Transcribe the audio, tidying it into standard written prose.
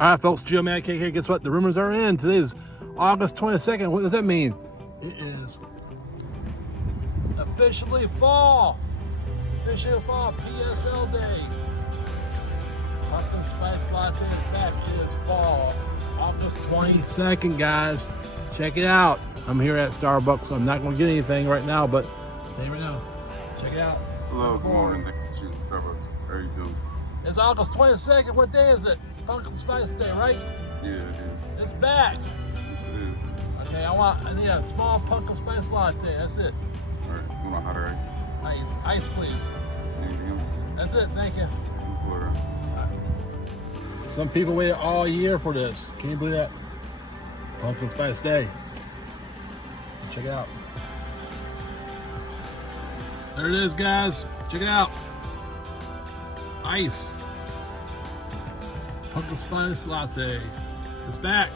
All right, folks, Joe Mad Cake here. Guess what? The rumors are in. Today is August 22nd. What does that mean? It is officially fall. Officially fall. Psl Day. Pumpkin Spice Latte is back. It is fall. August 22nd, guys. Check it out. I'm here at Starbucks. I'm not going to get anything right now, but there we go. Check it out. Hello, good morning. Thank you, Starbucks. How are you doing? It's August 22nd. What day is it? Pumpkin Spice Day, right? Yeah, it is. It's back. Yes, it is. Okay, I need a small pumpkin spice latte. That's it. All right, you want a hotter ice? Ice, please. Anything else? That's it. Thank you. Water. Some people waited all year for this. Can you believe that? Pumpkin Spice Day. Check it out. There it is, guys. Check it out. Ice. Pumpkin Spice Latte. It's back.